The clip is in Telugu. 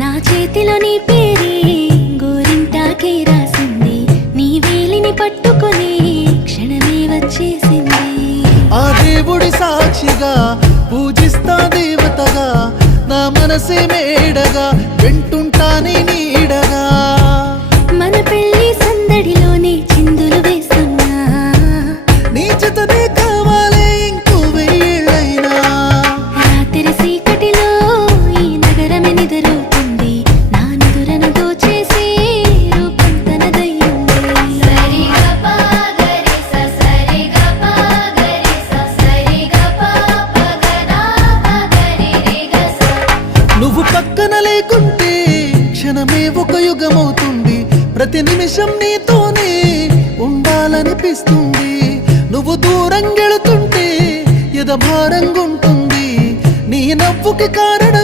నా చేతిలో నీ పేరే గోరింటాకే రాసింది, నీ వేలిని పట్టుకొని క్షణమే వచ్చేసింది. ఆ దేవుడి సాక్షిగా పూజిస్తా దేవతగా, నా మనసే మేడగా వింటుంటానే నీడగా. మన పెళ్లి సందడిలోనే చిందులు వేస్తున్నా, నీ జతనే కావాలే ఇంకో వెయ్యేళ్ళైనా. రాత్రి చీకటిలో ఈ నగరమే నిద్రవుతుంది, నా నిదురను దోచేసి రూపం తనదయ్యింది. నువ్వు పక్కన లేకుంటే క్షణమే ఒక యుగమవుతుంది, ప్రతి నిమిషం నీతోనే ఉండాలనిపిస్తుంది. నువ్వు దూరం గెళుతుంటే ఎద భారంగుంటుంది, నీ నవ్వుకి కారణం